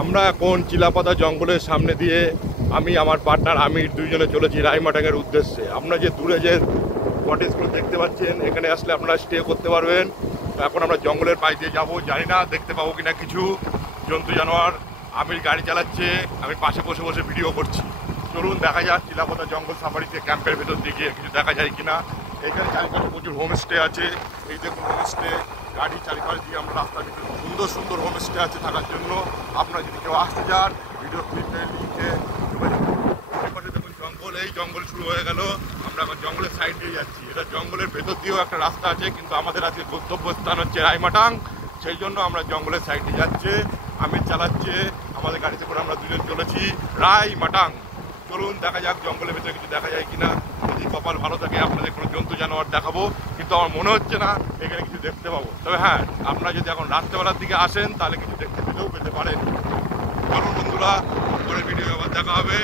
আমরা এখন চিলাপাতা জঙ্গলের সামনে দিয়ে আমি আমার পার্টনার আমির দুইজনে চলেছি রায়মাটাঙ্গের উদ্দেশ্যে। আপনারা যে দূরে যে কটেজগুলো দেখতে পাচ্ছেন, এখানে আসলে আপনারা স্টে করতে পারবেন। এখন আমরা জঙ্গলের পাশ দিয়ে যাবো, জানি না দেখতে পাবো কিনা কিছু জন্তু জানোয়ার। আমির গাড়ি চালাচ্ছে, আমি পাশে বসে বসে ভিডিও করছি। চলুন দেখা যাক চিলাপাতা জঙ্গল সাফারিতে ক্যাম্পের ভেতর দিকে কিছু দেখা যায় কিনা। এখানে চারিপাশে প্রচুর হোমস্টে আছে, এই দেখুন হোমস্টে, গাড়ি চারিপাশ দিয়ে আমরা রাস্তার ভিতরে সুন্দর সুন্দর হোমস্টে আছে থাকার জন্য। আপনারা যদি কেউ আসতে চান ভিডিও ক্লিপে লিখে দেখুন জঙ্গল, এই জঙ্গল শুরু হয়ে গেল। আমরা এখন জঙ্গলের সাইড দিয়ে যাচ্ছি। এটা জঙ্গলের ভেতর দিয়েও একটা রাস্তা আছে, কিন্তু আমাদের আজকে গন্তব্যস্থান হচ্ছে রায়মাটাং, সেই জন্য আমরা জঙ্গলের সাইডে যাচ্ছি। আমির চালাচ্ছে, আমাদের গাড়িতে করে আমরা দুজন চলেছি রায়মাটাং। চলুন দেখা যাক জঙ্গলের ভেতরে কিছু দেখা যায় কিনা। যদি কপাল ভালো থাকে আপনাদের কোনো জন্তু জানোয়ার দেখাবো, কিন্তু আমার মনে হচ্ছে না এখানে কিছু দেখতে পাবো। তবে হ্যাঁ, আপনারা যদি এখন রাত্রেবেলার দিকে আসেন তাহলে কিছু দেখতে পেলেও পেতে পারেন। চলুন বন্ধুরা, পরের ভিডিও আবার দেখা হবে।